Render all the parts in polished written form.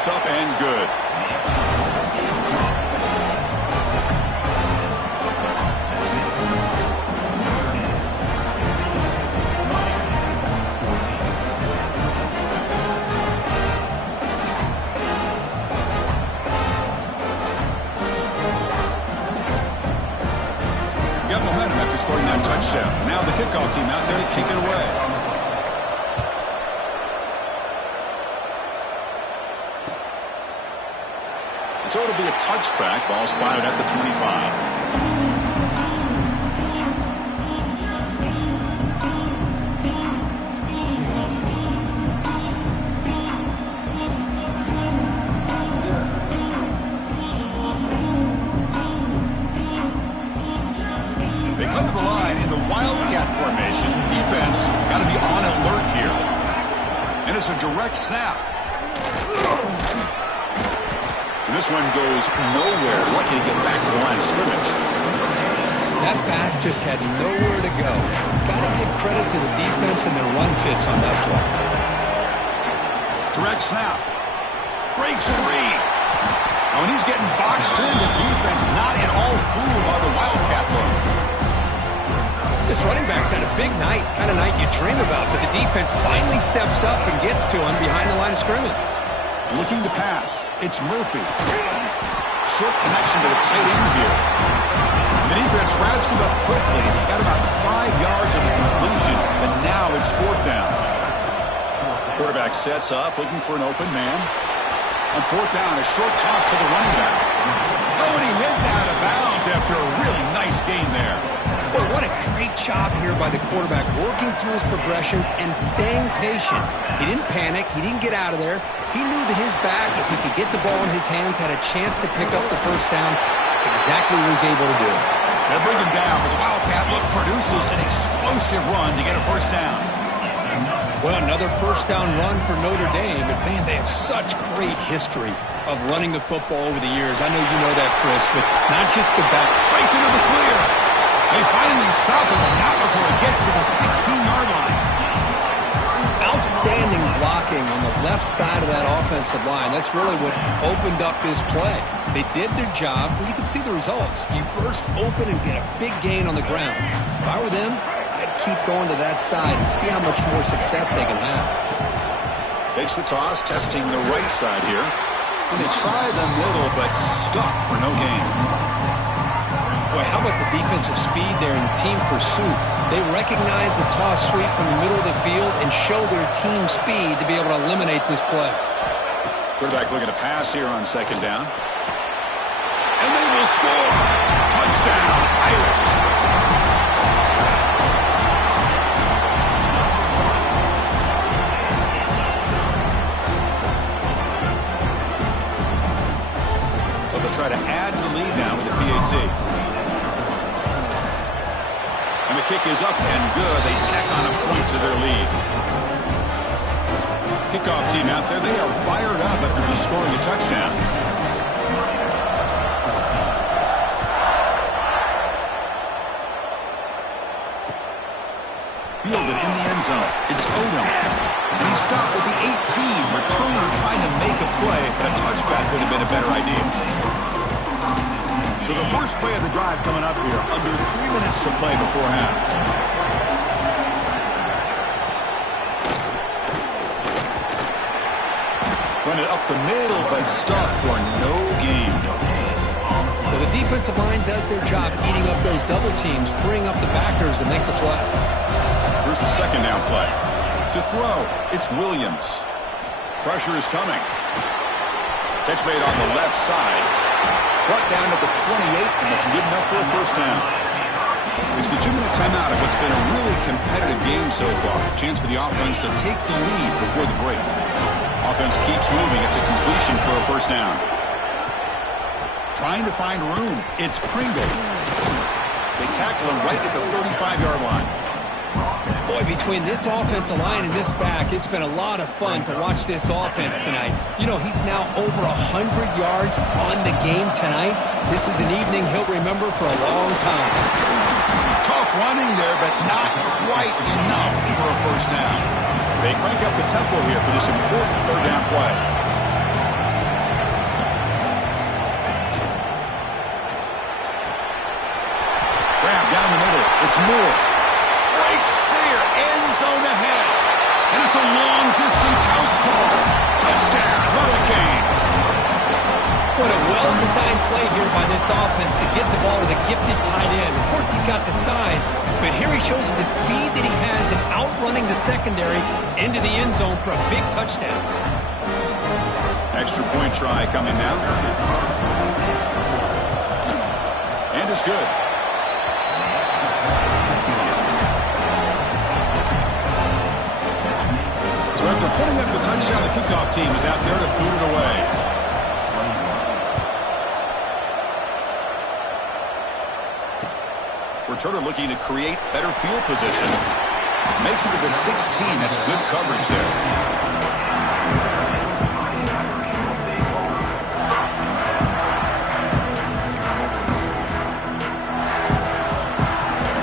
It's up and good. Got momentum after scoring that touchdown. Now the kickoff team out there to kick it away. So it'll be a touchback. Ball spotted at the 25. They come to the line in the Wildcat formation. Defense got to be on alert here. And it's a direct snap. This one goes nowhere. Lucky to get back to the line of scrimmage. That back just had nowhere to go. Got to give credit to the defense and their run fits on that play. Direct snap. Breaks free. Now, when he's getting boxed in, the defense not at all fooled by the Wildcat look. This running back's had a big night, kind of night you dream about, but the defense finally steps up and gets to him behind the line of scrimmage. Looking to pass. It's Murphy. Short connection to the tight end here. The defense wraps him up quickly. Got about 5 yards of the completion, but now it's 4th down. Quarterback sets up, looking for an open man. On 4th down, a short toss to the running back. Oh, and he heads out of bounds after a really nice gain there. Boy, what a great job here by the quarterback, working through his progressions and staying patient. He didn't panic. He didn't get out of there. He knew that his back, if he could get the ball in his hands, had a chance to pick up the first down. That's exactly what he was able to do. They'll bring him down, but the Wildcat look produces an explosive run to get a first down. Well, another first down run for Notre Dame, but man, they have such great history of running the football over the years. I know you know that, Chris, but not just the back. Breaks into the clear. They finally stop him, and not before it gets to the 16-yard line. Outstanding blocking on the left side of that offensive line. That's really what opened up this play. They did their job, and you can see the results. You burst open and get a big gain on the ground. If I were them, I'd keep going to that side and see how much more success they can have. Takes the toss, testing the right side here. And they try them little, but stuck for no gain. Boy, how about the defensive speed there in team pursuit? They recognize the toss sweep from the middle of the field and show their team speed to be able to eliminate this play. Quarterback looking to pass here on 2nd down. And they will score. Touchdown, Irish. So they'll try to add to the lead now with the PAT. And the kick is up and good. They tack on a point to their lead. Kickoff team out there. They are fired up after just scoring a touchdown. Fielded in the end zone. It's Odom. And he stopped with the 18. Returner trying to make a play, but a touchback would have been a better idea. So the first play of the drive coming up here. Under 3 minutes to play before half. Run it up the middle, but stuffed for no gain. Well, the defensive line does their job eating up those double teams, freeing up the backers to make the play. Here's the 2nd down play. To throw, it's Williams. Pressure is coming. Catch made on the left side. Brought down to the 28, and that's good enough for a first down. It's the 2-minute timeout of what's been a really competitive game so far. Chance for the offense to take the lead before the break. Offense keeps moving. It's a completion for a first down. Trying to find room. It's Pringle. They tackle him right at the 35-yard line. Boy, between this offensive line and this back, it's been a lot of fun to watch this offense tonight. You know, he's now over 100 yards on the game tonight. This is an evening he'll remember for a long time. Tough running there, but not quite enough for a first down. They crank up the tempo here for this important 3rd down play. It's Moore. Breaks clear. End zone ahead. And it's a long-distance house call. Touchdown, Hurricanes. What a well-designed play here by this offense to get the ball to the gifted tight end. Of course, he's got the size, but here he shows the speed that he has in outrunning the secondary into the end zone for a big touchdown. Extra point try coming now. And it's good. So after putting up the touchdown, the kickoff team is out there to boot it away. Returner looking to create better field position. Makes it to the 16. That's good coverage there.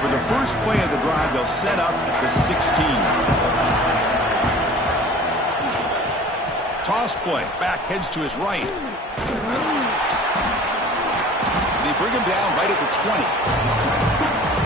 For the first play of the drive, they'll set up at the 16. Toss play. Back heads to his right. They bring him down right at the 20.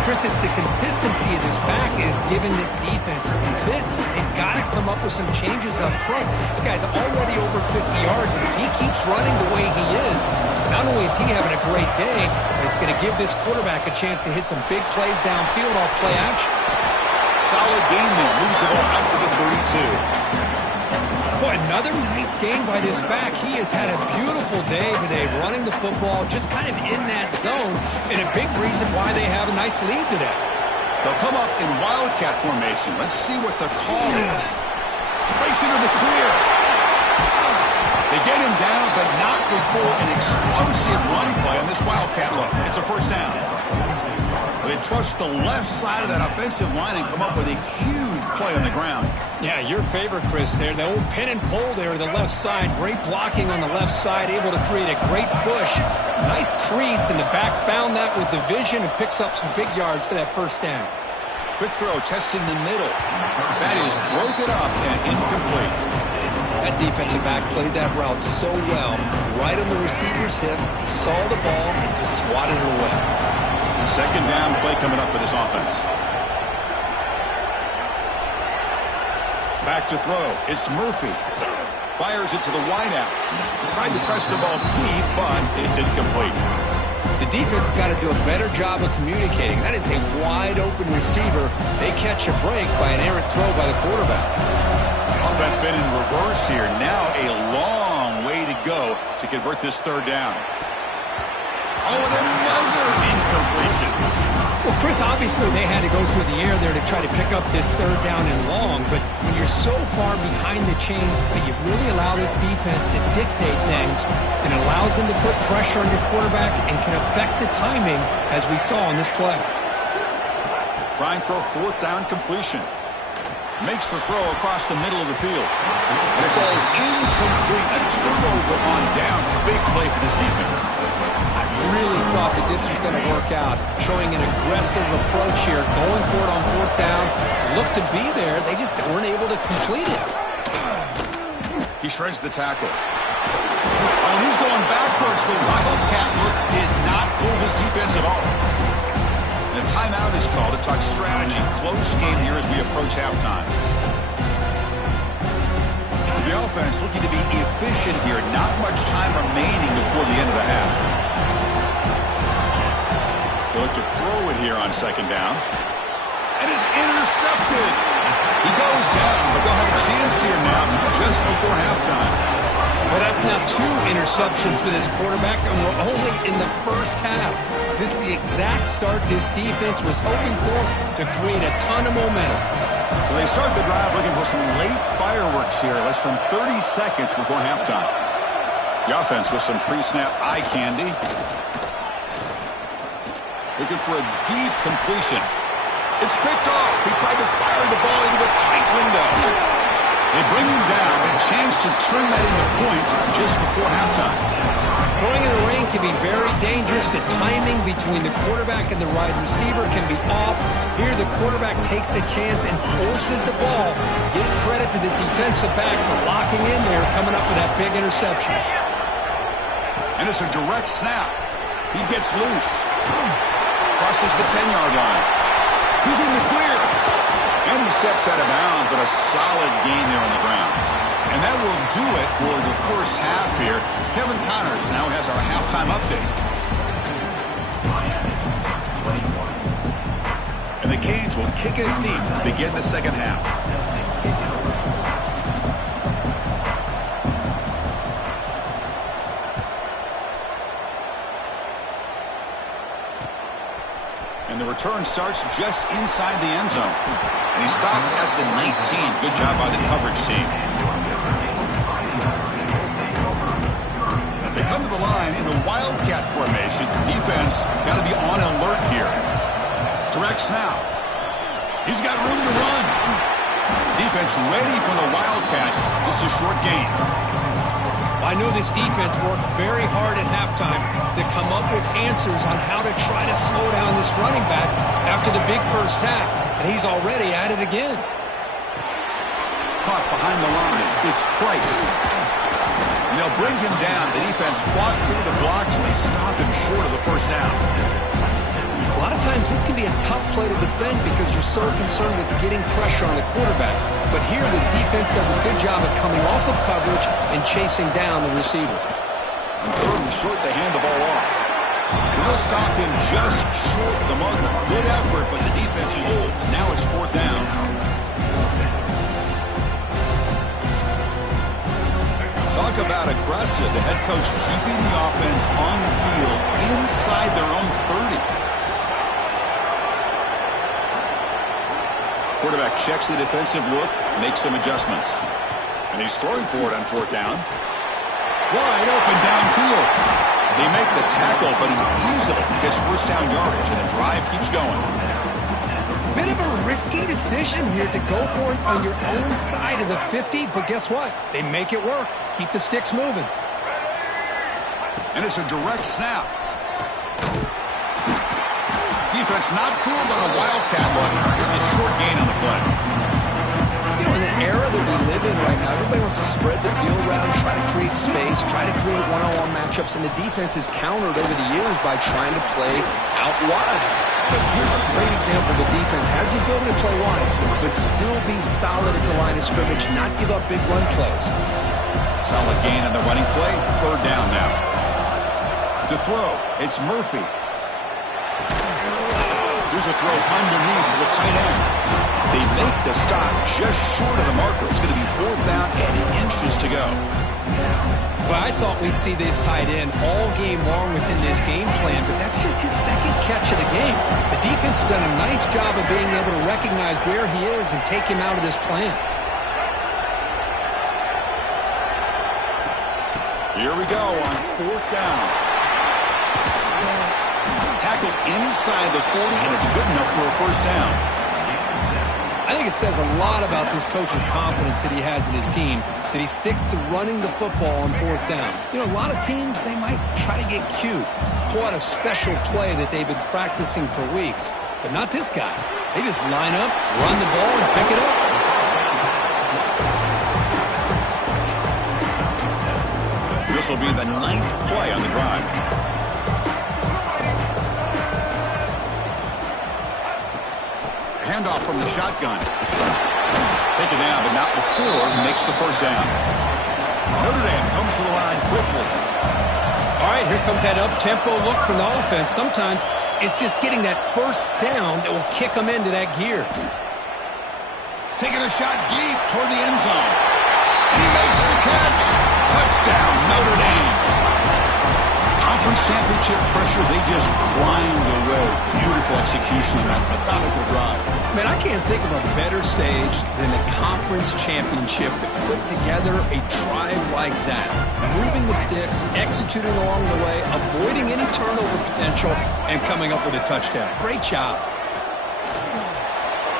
Chris, it's the consistency of this back is giving this defense fits. They've got to come up with some changes up front. This guy's already over 50 yards, and if he keeps running the way he is, not only is he having a great day, but it's going to give this quarterback a chance to hit some big plays downfield off play action. Solid gain there. Moves the ball out to the 32. Boy, another nice game by this back. He has had a beautiful day today running the football, just kind of in that zone, and a big reason why they have a nice lead today. They'll come up in wildcat formation. Let's see what the call is. Breaks into the clear. They get him down, but not before an explosive run play on this wildcat look. It's a first down. They trust the left side of that offensive line and come up with a huge play on the ground. Yeah, your favorite, Chris, there. The old pin and pull there to the left side. Great blocking on the left side, able to create a great push. Nice crease, and the back found that with the vision and picks up some big yards for that first down. Quick throw, testing the middle. That is broken up and incomplete. That defensive back played that route so well. Right on the receiver's hip. He saw the ball and just swatted it away. Second down play coming up for this offense. Back to throw. It's Murphy. Fires it to the wideout. Tried to press the ball deep, but it's incomplete. The defense has got to do a better job of communicating. That is a wide-open receiver. They catch a break by an errant throw by the quarterback. Offense been in reverse here. Now a long way to go to convert this third down. Oh, and another incompletion. Well, Chris, obviously they had to go through the air there to try to pick up this third down and long, but when you're so far behind the chains, but you really allow this defense to dictate things, and allows them to put pressure on your quarterback and can affect the timing, as we saw on this play. Trying for a fourth down completion. Makes the throw across the middle of the field. And it goes incomplete. A turnover on downs. Big play for this defense. I really thought that this was going to work out, showing an aggressive approach here, going for it on fourth down. Looked to be there. They just weren't able to complete it. He shreds the tackle. Oh, and he's going backwards. The wildcat look did not fool this defense at all. And a timeout is called to talk strategy. Close game here as we approach halftime. To the offense, looking to be efficient here. Not much time remaining before the end of the half. They look to throw it here on second down. And is intercepted. He goes down, but they'll have a chance here now just before halftime. Well, that's now 2 interceptions for this quarterback, and we're only in the first half. This is the exact start this defense was hoping for to create a ton of momentum. So they start the drive looking for some late fireworks here, less than 30 seconds before halftime. The offense with some pre-snap eye candy. Looking for a deep completion. It's picked off. He tried to fire the ball into a tight window. They bring him down. A chance to turn that into points just before halftime. Throwing in the rain can be very dangerous. The timing between the quarterback and the wide receiver can be off. Here the quarterback takes a chance and forces the ball. Give credit to the defensive back for locking in there, coming up with that big interception. And it's a direct snap. He gets loose. Crosses the 10-yard line. He's in the clear. And he steps out of bounds, but a solid gain there on the ground. And that will do it for the first half here. Kevin Connors now has our halftime update. And the Canes will kick it deep to begin the second half. And the return starts just inside the end zone. And he stopped at the 19. Good job by the coverage team. They come to the line in the Wildcat formation. Defense got to be on alert here. Direct snap. He's got room to run. Defense ready for the Wildcat. Just a short gain. I know this defense worked very hard at halftime to come up with answers on how to try to slow down this running back after the big first half, and he's already at it again. Caught behind the line. It's Price. And they'll bring him down. The defense fought through the blocks, and they stop him short of the first down. A lot of times this can be a tough play to defend because you're so concerned with getting pressure on the quarterback. But here the defense does a good job of coming off of coverage and chasing down the receiver. And third and short, they hand the ball off. They'll stop him just short of the marker. Good effort, but the defense holds. Now it's fourth down. Talk about aggressive. The head coach keeping the offense on the field inside their own 30. Quarterback checks the defensive look, makes some adjustments. And he's throwing for it on fourth down. Wide open downfield. They make the tackle, but he easily gets first down yardage, and the drive keeps going. Bit of a risky decision here to go for it on your own side of the 50, but guess what? They make it work. Keep the sticks moving. And it's a direct snap. Defense not fooled by the Wildcat one. Just a short gain on the play. You know, in the era that we live in right now, everybody wants to spread the field around, try to create space, try to create one-on-one matchups, and the defense is countered over the years by trying to play out wide. But here's a great example. The defense has the ability to play wide, but still be solid at the line of scrimmage, not give up big run plays. Solid gain on the running play. Third down now. To throw, it's Murphy. Here's a throw underneath to the tight end. They make the stop just short of the marker. It's going to be fourth down and inches to go. Well, I thought we'd see this tight end all game long within this game plan, but that's just his second catch of the game. The defense has done a nice job of being able to recognize where he is and take him out of this plan. Here we go on fourth down. Tackled inside the 40, and it's good enough for a first down. I think it says a lot about this coach's confidence that he has in his team, that he sticks to running the football on fourth down. You know, a lot of teams, they might try to get cute, pull out a special play that they've been practicing for weeks. But not this guy. They just line up, run the ball, and pick it up. This will be the 9th play on the drive. Handoff from the shotgun. Taken down, but not before he makes the first down. Notre Dame comes to the line quickly. All right, here comes that up-tempo look from the offense. Sometimes it's just getting that first down that will kick them into that gear. Taking a shot deep toward the end zone. He makes the catch. Touchdown, Notre Dame. Conference championship pressure, they just grind away. Beautiful execution on that methodical drive. Man, I can't think of a better stage than the conference championship to put together a drive like that. Moving the sticks, executing along the way, avoiding any turnover potential, and coming up with a touchdown. Great job.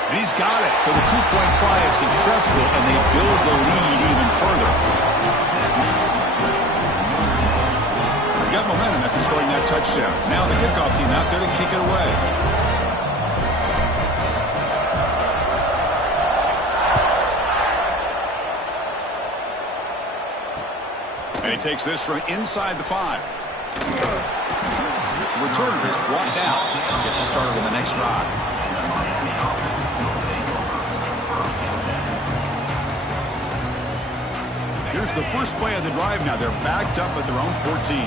And he's got it. So the two-point try is successful, and they build the lead even further. They got momentum after scoring that touchdown. Now the kickoff team out there to kick it away. And he takes this from inside the 5. The returner is brought down. Gets us started on the next drive. Here's the first play of the drive now. They're backed up at their own 14.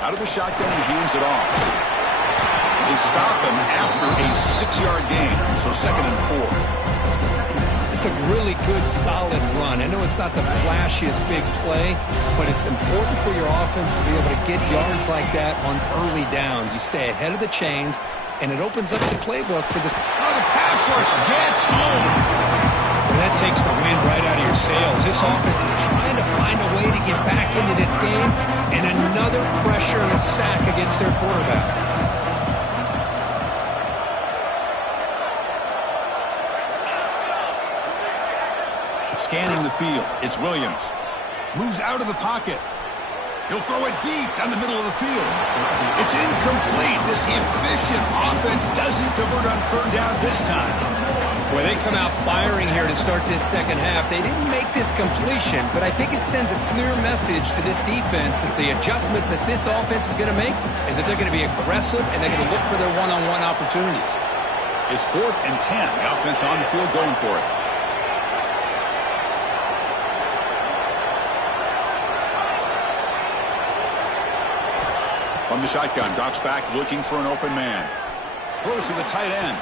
Out of the shotgun, he hands it off. They stop him after a 6-yard gain, so 2nd and 4. It's a really good, solid run. I know it's not the flashiest big play, but it's important for your offense to be able to get yards like that on early downs. You stay ahead of the chains, and it opens up the playbook for this. Oh, the pass rush gets home. That takes the wind right out of your sails. This offense is trying to find a way to get back into this game, and another pressure and a sack against their quarterback. Scanning the field, it's Williams. Moves out of the pocket. He'll throw it deep down the middle of the field. It's incomplete. This efficient offense doesn't convert on 3rd down this time. Boy, they come out firing here to start this second half. They didn't make this completion, but I think it sends a clear message to this defense that the adjustments that this offense is going to make is that they're going to be aggressive and they're going to look for their one-on-one opportunities. It's 4th and 10. The offense on the field going for it. From the shotgun, drops back looking for an open man. Throws to the tight end.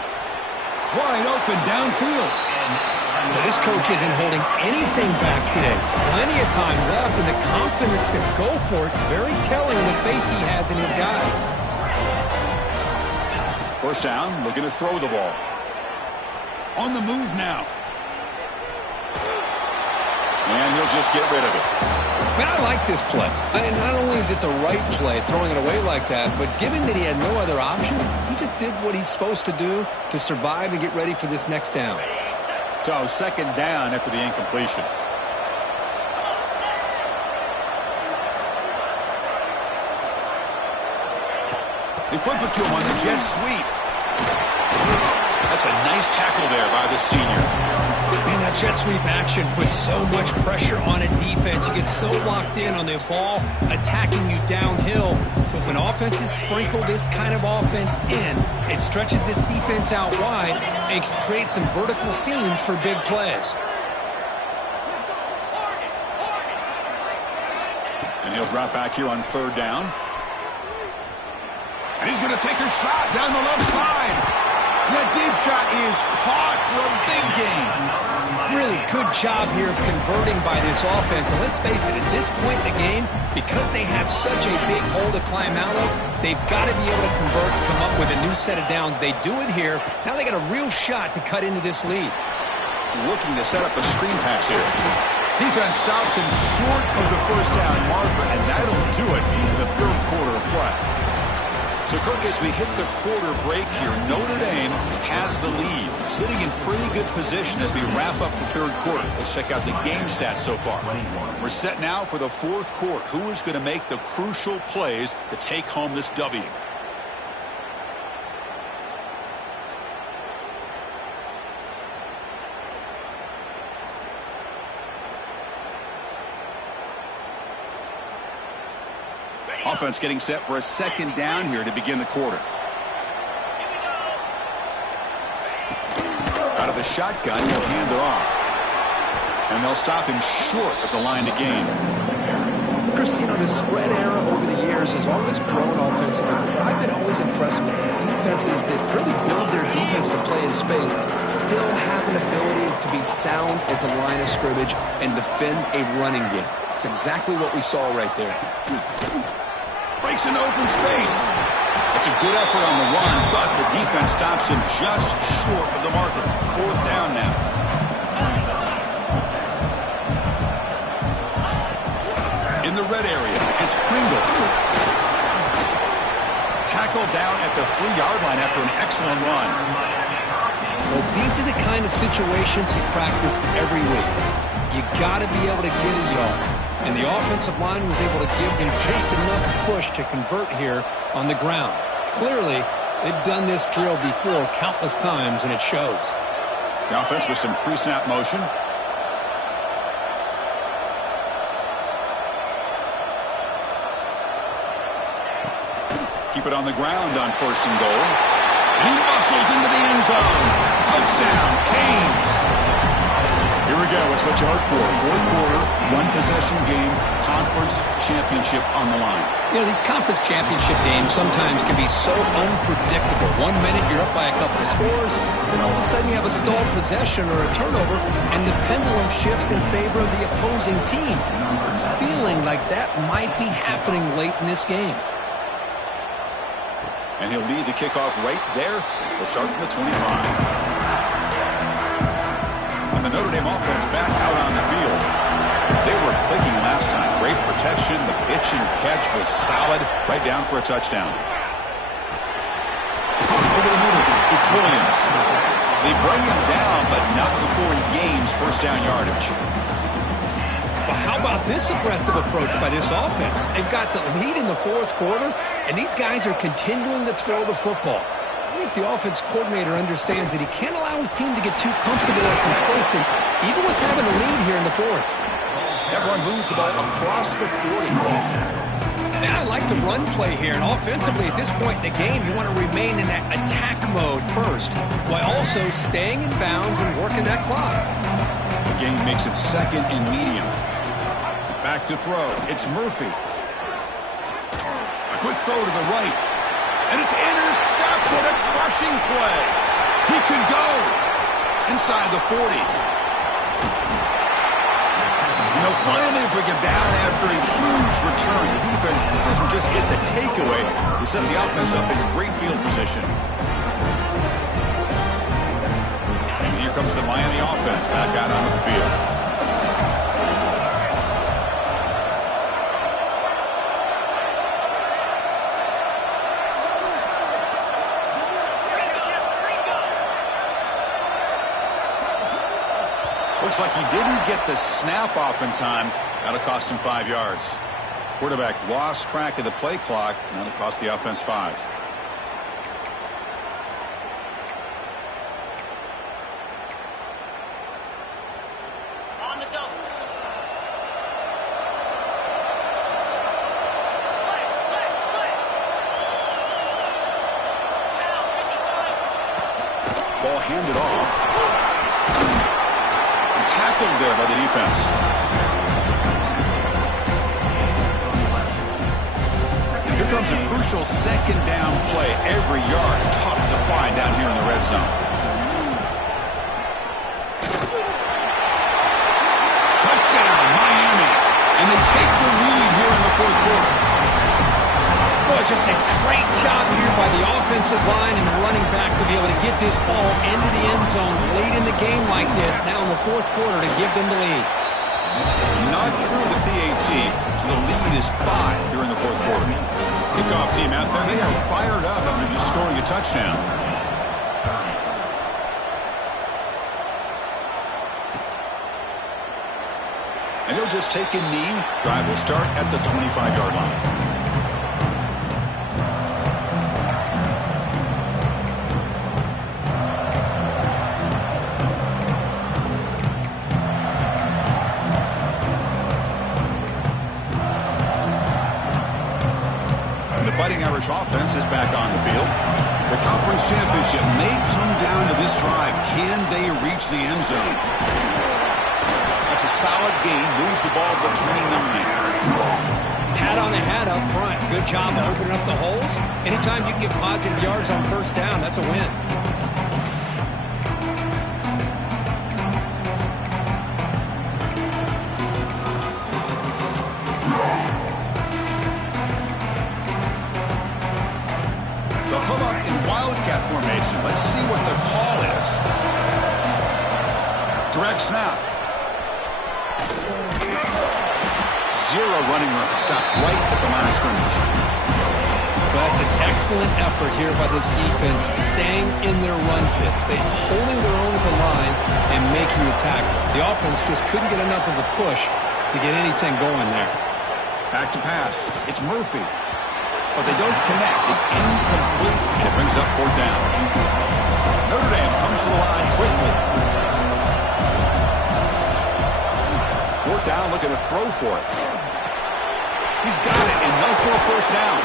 Wide open downfield. Now, this coach isn't holding anything back today. Plenty of time left, and the confidence to go for it is very telling of the faith he has in his guys. 1st down, looking to throw the ball. On the move now. And he'll just get rid of it. Man, I like this play. Not only is it the right play, throwing it away like that, but given that he had no other option, he just did what he's supposed to do to survive and get ready for this next down. So 2nd down after the incompletion. They flip it to him on the jet sweep. That's a nice tackle there by the senior. Man, that jet sweep action puts so much pressure on a defense. You get so locked in on the ball attacking you downhill. But when offenses sprinkle this kind of offense in, it stretches this defense out wide and can create some vertical seams for big plays. And he'll drop back here on 3rd down. And he's going to take a shot down the left side. That deep shot is caught for a big gain. Really good job here of converting by this offense. And let's face it, at this point in the game, because they have such a big hole to climb out of, they've got to be able to convert and come up with a new set of downs. They do it here. Now they got a real shot to cut into this lead. Looking to set up a screen pass here. Defense stops him short of the 1st down marker, and that'll do it in the 3rd quarter of play. So, Kirk, as we hit the quarter break here, Notre Dame has the lead, sitting in pretty good position as we wrap up the 3rd quarter. Let's check out the game stats so far. We're set now for the 4th quarter. Who is going to make the crucial plays to take home this W? Offense getting set for a 2nd down here to begin the quarter. Out of the shotgun, he'll hand it off. And they'll stop him short of the line to gain. Chris, the spread era over the years has always grown offensively. I've been always impressed with defenses that really build their defense to play in space, still have an ability to be sound at the line of scrimmage and defend a running game. It's exactly what we saw right there. Breaks into open space. It's a good effort on the run, but the defense stops him just short of the marker. 4th down now. In the red area, it's Pringle. Tackled down at the 3-yard line after an excellent run. Well, these are the kind of situations you practice every week. You got to be able to get a yard. And the offensive line was able to give him just enough push to convert here on the ground. Clearly, they've done this drill before countless times, and it shows. The offense with some pre-snap motion. keep it on the ground on 1st and goal. And he muscles into the end zone. Touchdown, Canes. Here we go. It's what you hope for. Fourth quarter, one-possession game, conference championship on the line. You know, these conference championship games sometimes can be so unpredictable. 1 minute you're up by a couple of scores, then all of a sudden you have a stalled possession or a turnover, and the pendulum shifts in favor of the opposing team. It's feeling like that might be happening late in this game. And he'll lead the kickoff right there. They'll start from the 25. And the Notre Dame offense back out on the field. They were clicking last time. Great protection. The pitch and catch was solid. Right down for a touchdown. Over the middle. It's Williams. They bring him down, but not before he gains first down yardage. Well, how about this aggressive approach by this offense? They've got the lead in the fourth quarter, and these guys are continuing to throw the football. I think the offense coordinator understands that he can't allow his team to get too comfortable or complacent, even with having a lead here in the fourth. That run moves the ball across the 40. And I like the run play here, and offensively at this point in the game, you want to remain in that attack mode first, while also staying in bounds and working that clock. The game makes it 2nd and medium. Back to throw. It's Murphy. A quick throw to the right. And it's intercepted. A crushing play. He can go inside the 40. And they'll finally bring him down after a huge return. The defense doesn't just get the takeaway. They set the offense up in great field position. And here comes the Miami offense back out onto the field. Looks like he didn't get the snap off in time. That'll cost him 5 yards. Quarterback lost track of the play clock, and that'll cost the offense 5. On the double. Ball handed off. Tackled there by the defense. Here comes a crucial 2nd down play. Every yard tough to find down here in the red zone. Touchdown, Miami. And they take the lead here in the fourth quarter. Boy, just a great job here by the offensive line and the running back to be able to get this ball into the end zone late in the game like this, now in the fourth quarter, to give them the lead. Not through the PAT, so the lead is 5 here in the fourth quarter. Kickoff team out there, they are fired up after just scoring a touchdown. And he'll just take a knee. Drive will start at the 25-yard line. Fighting Irish offense is back on the field. The conference championship may come down to this drive. Can they reach the end zone? That's a solid gain. Moves the ball to the 29. Hat on the hat up front. Good job of opening up the holes. Anytime you can get positive yards on first down, that's a win. Formation. Let's see what the call is. Direct snap. Zero running room. Stopped right at the line of scrimmage. Well, that's an excellent effort here by this defense, staying in their run fits. They're holding their own at the line and making the tackle. The offense just couldn't get enough of a push to get anything going there. Back to pass. It's Murphy. But they don't connect. It's incomplete, and it brings up fourth down. Notre Dame comes to the line quickly. Fourth down, look at the throw for it. He's got it, and no for a first down.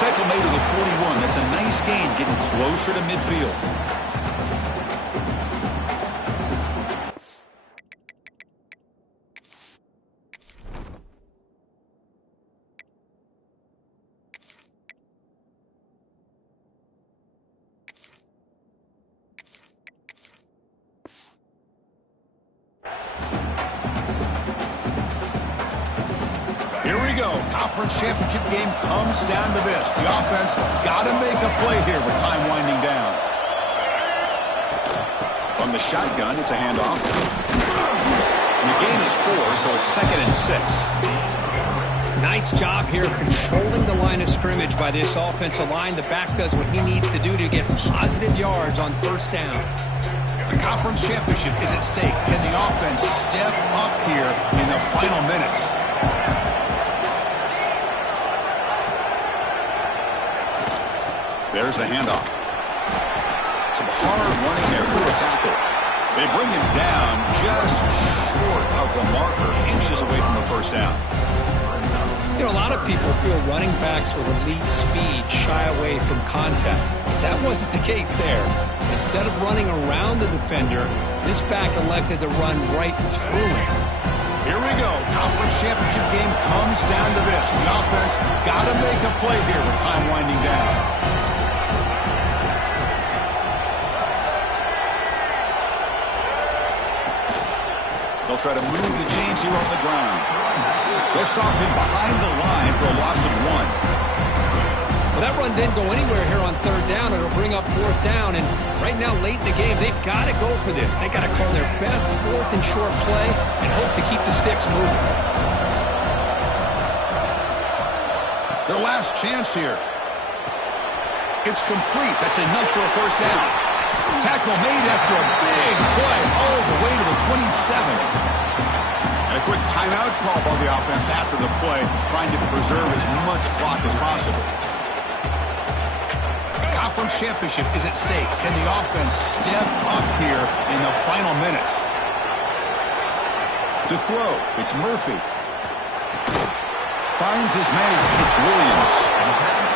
Tackle made to the 41. That's a nice gain, getting closer to midfield. Here we go. Conference championship game comes down to this. The offense got to make a play here with time winding down. From the shotgun, it's a handoff. And the gain is 4, so it's 2nd and 6. Nice job here of controlling the line of scrimmage by this offensive line. The back does what he needs to do to get positive yards on first down. The conference championship is at stake. Can the offense step up here in the final minutes? There's the handoff. Some hard running there for a tackle. They bring him down just short of the marker, inches away from the first down. You know, a lot of people feel running backs with elite speed shy away from contact. That wasn't the case there. Instead of running around the defender, this back elected to run right through him. Here we go. Conference championship game comes down to this. The offense got to make a play here with time winding down. They'll try to move the chains here on the ground. They'll stop him behind the line for a loss of 1. Well, that run didn't go anywhere here on third down. It'll bring up fourth down. And right now, late in the game, they've got to go for this. They've got to call their best fourth and short play and hope to keep the sticks moving. Their last chance here. It's complete. That's enough for a first down. Tackle made after a big play all the way to the 27. And a quick timeout call by the offense after the play, trying to preserve as much clock as possible. Conference championship is at stake. Can the offense step up here in the final minutes? To throw, it's Murphy. Finds his man. It's Williams.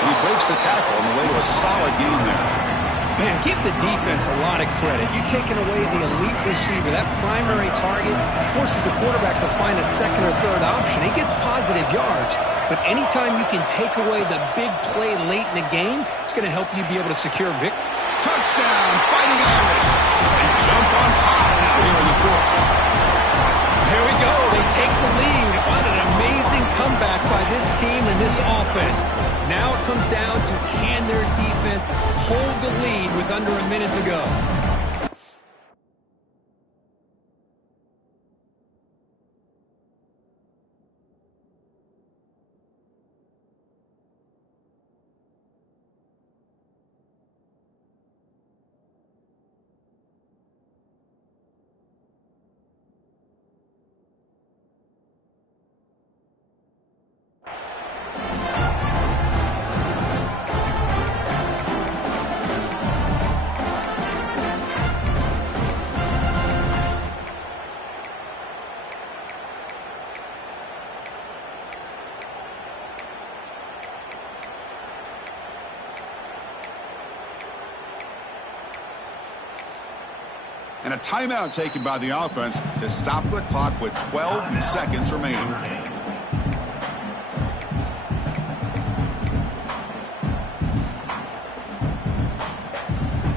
And he breaks the tackle on the way to a solid gain there. Man, give the defense a lot of credit. You're taking away the elite receiver. That primary target forces the quarterback to find a second or third option. He gets positive yards, but anytime you can take away the big play late in the game, it's going to help you be able to secure victory. Touchdown, Fighting Irish. And jump on top now here in the fourth. Here we go. They take the lead. What an amazing comeback by this team and this offense. Now it comes down to can their defense hold the lead with under a minute to go. And a timeout taken by the offense to stop the clock with 12 seconds remaining.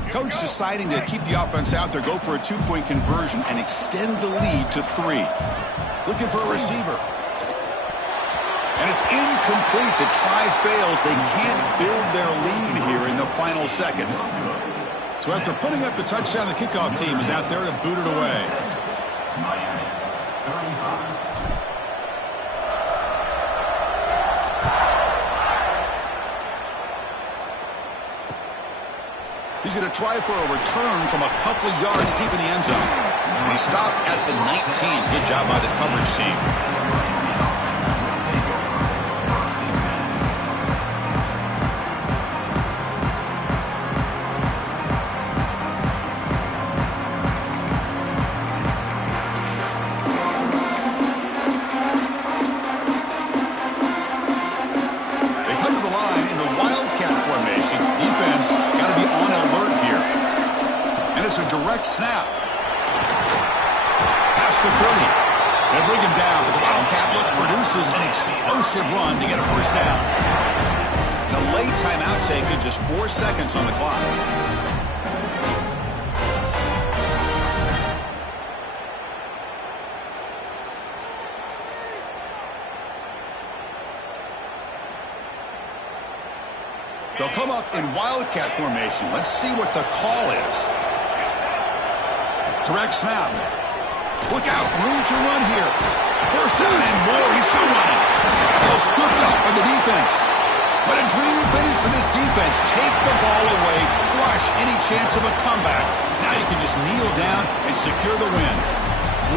Coach deciding to keep the offense out there, go for a two-point conversion, and extend the lead to 3. Looking for a receiver. And it's incomplete. The try fails. They can't build their lead here in the final seconds. So after putting up the touchdown, the kickoff team is out there to boot it away. He's going to try for a return from a couple of yards deep in the end zone. And he stopped at the 19. Good job by the coverage team. They come to the line in the wild Here's a direct snap. Past the 30. They bring him down. The Wildcat look produces an explosive run to get a first down. And a late timeout taken, just 4 seconds on the clock. They'll come up in Wildcat formation. Let's see what the call is. Direct snap. Look out, room to run here. First down and more, he's still running. They'll scoop up on the defense. What a dream finish for this defense. Take the ball away, crush any chance of a comeback. Now you can just kneel down and secure the win.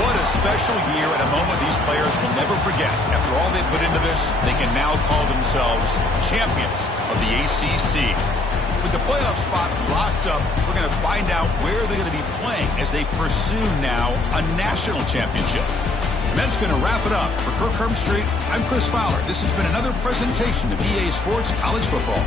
What a special year and a moment these players will never forget. After all they put into this, they can now call themselves champions of the ACC. With the playoff spot locked up, we're going to find out where they're going to be playing as they pursue now a national championship. And that's going to wrap it up. For Kirk Herbstreit, I'm Chris Fowler. This has been another presentation of EA Sports College Football.